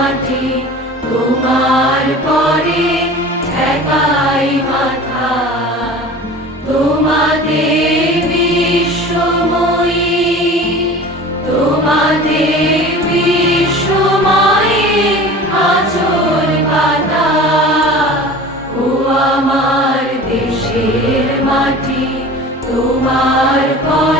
মাটি তোমার পরে ঠেকাই মাথা। তোমাদের বিশ্বময়ী, তোমাদের বিশ্বময়ী আঁচল পাতা। ও আমার দেশের মাটি তোমার পরে